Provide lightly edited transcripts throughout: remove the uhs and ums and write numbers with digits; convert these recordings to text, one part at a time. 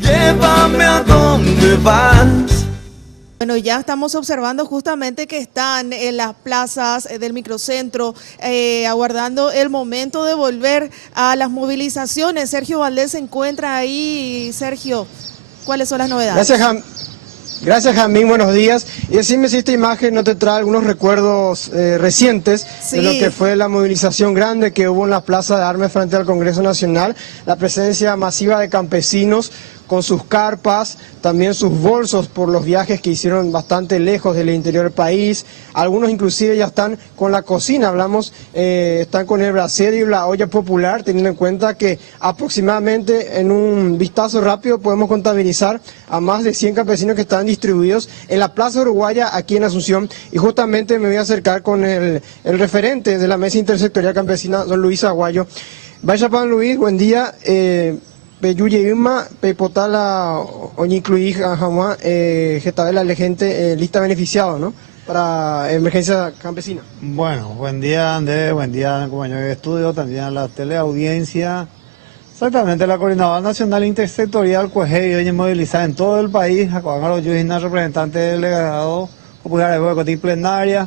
Llévame a donde vas. Bueno, ya estamos observando justamente que están en las plazas del microcentro aguardando el momento de volver a las movilizaciones. Sergio Valdés se encuentra ahí. Sergio, ¿cuáles son las novedades? Gracias, Jamín, buenos días. Y decime si esta imagen no te trae algunos recuerdos recientes de lo que fue la movilización grande que hubo en la Plaza de Armas frente al Congreso Nacional, la presencia masiva de campesinos con sus carpas, también sus bolsos por los viajes que hicieron bastante lejos del interior del país. Algunos inclusive ya están con la cocina, están con el brasero y la olla popular, teniendo en cuenta que aproximadamente en un vistazo rápido podemos contabilizar a más de 100 campesinos que están distribuidos en la Plaza Uruguaya aquí en Asunción. Y justamente me voy a acercar con el referente de la Mesa Intersectorial Campesina, don Luis Aguayo. Vaya Pan Luis, buen día. Peyuye Irma, Pepotala, Oñicluí, Jamá, Getabela, Legente, lista beneficiado, ¿no? Para emergencia campesina. Bueno, buen día Andrés, buen día compañero de estudio, también a la teleaudiencia. Exactamente, la Coordinadora Nacional Intersectorial Cuejé hoy movilizada en todo el país, a Coangaro Yujina, representante delegado, popular de Cotín plenaria.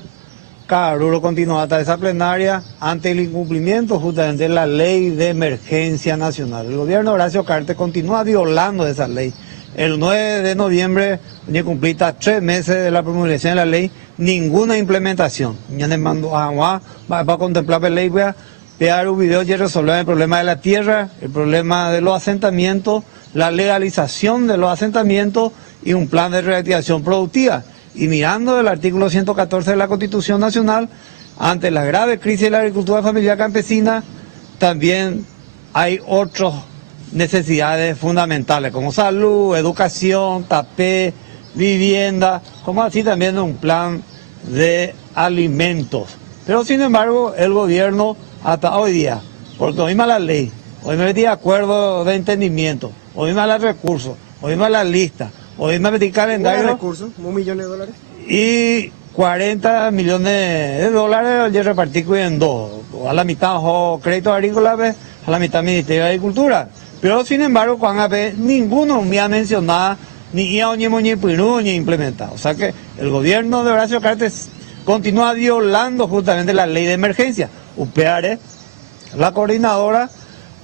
Caruro continúa hasta esa plenaria ante el incumplimiento justamente de la ley de emergencia nacional. El gobierno de Horacio Cartes continúa violando esa ley. El 9 de noviembre, cumplita 3 meses de la promulgación de la ley, ninguna implementación. Ya le mando a Juan, va a contemplar la ley, voy a pegar un video y resolver el problema de la tierra, el problema de los asentamientos, la legalización de los asentamientos y un plan de reactivación productiva. Y mirando el artículo 114 de la Constitución Nacional, ante la grave crisis de la agricultura familiar campesina, también hay otras necesidades fundamentales, como salud, educación, tapé, vivienda, como así también un plan de alimentos. Pero sin embargo, el gobierno hasta hoy día, porque hoy más la ley, hoy me metí de acuerdo de entendimiento, hoy más los recursos, hoy más la lista, hoy me metí calendario. ¿Cuántos recursos? ¿1 millón de dólares? Y 40 millones de dólares yo repartí en dos. A la mitad crédito agrícola, a la mitad Ministerio de Agricultura. Pero sin embargo, cuando ninguno me ha mencionado ni implementado. O sea que el gobierno de Horacio Cartes continúa violando justamente la ley de emergencia. UPEARE, la coordinadora,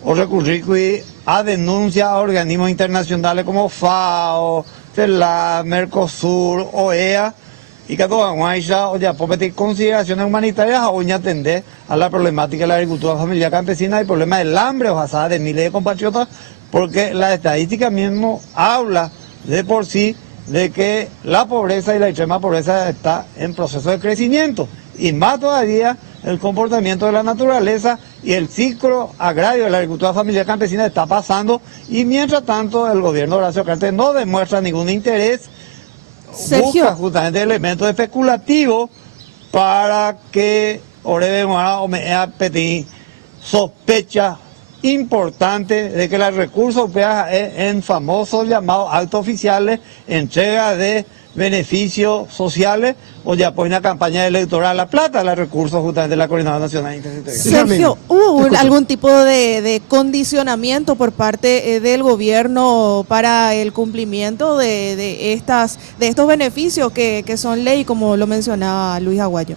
o recurrir a denuncia a organismos internacionales como FAO, CELAC, Mercosur, OEA, y que todo o ya por meter consideraciones humanitarias a hoy atender a la problemática de la agricultura familiar campesina y el problema del hambre o asada de miles de compatriotas, porque la estadística mismo habla de por sí de que la pobreza y la extrema pobreza está en proceso de crecimiento, y más todavía el comportamiento de la naturaleza y el ciclo agrario de la agricultura familiar campesina está pasando, y mientras tanto el gobierno de Horacio Cartes no demuestra ningún interés, Sergio, busca justamente elementos especulativos para que Orebe o me pedir sospecha importante de que los recursos en famosos llamados altos oficiales, entrega de beneficios sociales, o ya por una campaña electoral la plata, los recursos justamente de la Coordinadora Nacional Intersectorial. Sergio, ¿hubo algún tipo de condicionamiento por parte del gobierno para el cumplimiento de estos beneficios que son ley, como lo mencionaba Luis Aguayo?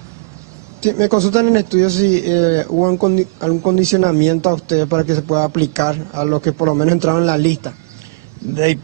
Sí, me consultan en estudios si hubo algún condicionamiento a ustedes para que se pueda aplicar a los que por lo menos entraron en la lista.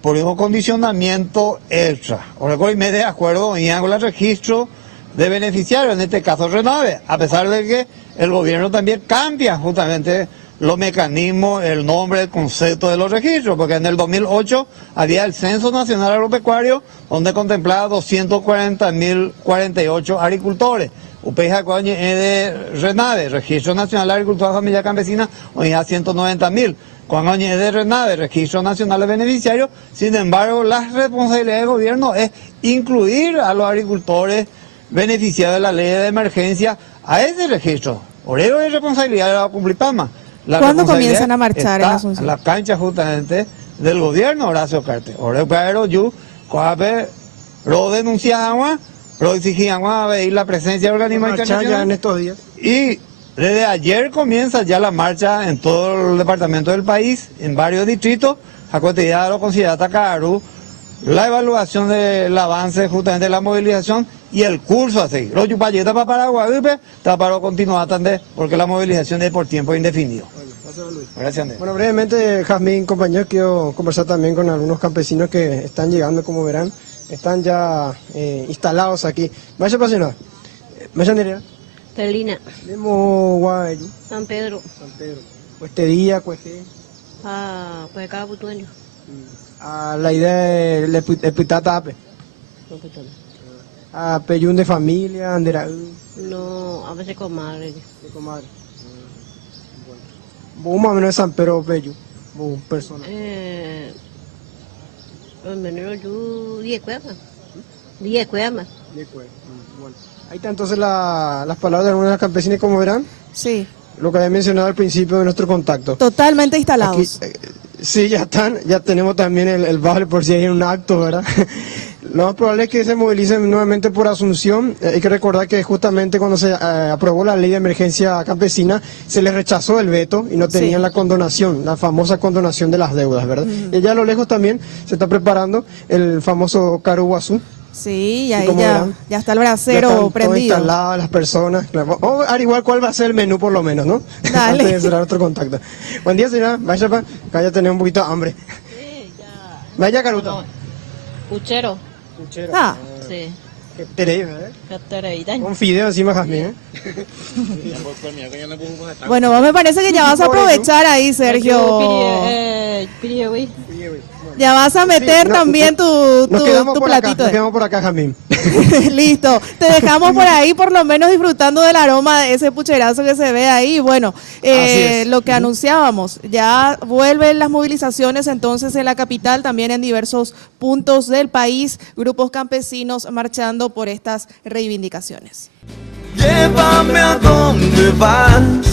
Por un condicionamiento extra. Ahora hoy me de acuerdo y hago el registro de beneficiarios, en este caso Renave, a pesar de que el gobierno también cambia justamente los mecanismos, el nombre, el concepto de los registros, porque en el 2008 había el Censo Nacional Agropecuario, donde contemplaba 240.048 agricultores. UPEJA es de Renave, Registro Nacional de Agricultura Familiar Campesina, hoy a 190.000. Cuando es de Renave, Registro Nacional de Beneficiarios, sin embargo, la responsabilidad del gobierno es incluir a los agricultores beneficiados de la ley de emergencia a ese registro. Por eso es responsabilidad de la Cumplipama. ¿Cuándo comienzan a marchar en Asunción? La cancha justamente del gobierno Horacio Cartes. Ahora yo, cuando lo denunciamos, lo exigíamos a ver la presencia de organismos internacionales. Ya en estos días. Y desde ayer comienza ya la marcha en todo el departamento del país, en varios distritos, a cotidiano lo considera Tacaru, la evaluación del avance justamente de la movilización y el curso a seguir. Los yupayeta para Paraguay, está para continuar también, porque la movilización es por tiempo indefinido. Gracias, Andrés. Bueno, brevemente, Jazmín, compañeros, quiero conversar también con algunos campesinos que están llegando, como verán, están ya instalados aquí. Vaya apasionado. Vaya, Nerea. Pelina, Demo guay. San Pedro, San Pedro. Este día, cueste. pues acá Putueño. A la idea de Pitatape. A Peyún de familia, Andera. No, a veces con madre. De comadre. Vos más o menos de San Pedro Peyú. Vos, persona. Al menos yo 10 cuerdas. 10 cuerdas. Bueno. Ahí está entonces las palabras de algunas de las campesinas, como verán. Sí, Lo que había mencionado al principio de nuestro contacto. totalmente instalados. Aquí, sí, ya están, ya tenemos también el vale por si hay un acto, ¿verdad? Lo más probable es que se movilicen nuevamente por Asunción. Hay que recordar que justamente cuando se aprobó la ley de emergencia campesina, se les rechazó el veto y no tenían Sí. la condonación, la famosa condonación de las deudas, ¿verdad? Y allá a lo lejos también se está preparando el famoso Caruguazú. Sí, y ahí como ya, verán, ya está el Ya brasero están todos prendido. instaladas las personas. Claro. Vamos a averiguar cuál va a ser el menú por lo menos, ¿no? Dale. Antes de cerrar otro contacto. Buen día, señora. Vaya para acá, ya tenemos un poquito de hambre. Sí, ya. Vaya, Caruta. Puchero. Ah, Sí. Qué teréis, ¿verdad? Catereita. Con fideo encima, Jazmín, ¿eh? bueno, vos me parece que ya vas a aprovechar ahí, Sergio. Piriegüey. Ya vas a meter Sí, no, también tu Nos quedamos por acá, platito. nos quedamos por acá, Jazmín. Listo, te dejamos por ahí por lo menos disfrutando del aroma de ese pucherazo que se ve ahí. Bueno, es. lo que anunciábamos, ya vuelven las movilizaciones entonces en la capital, también en diversos puntos del país, grupos campesinos marchando por estas reivindicaciones. Llévame a donde vas.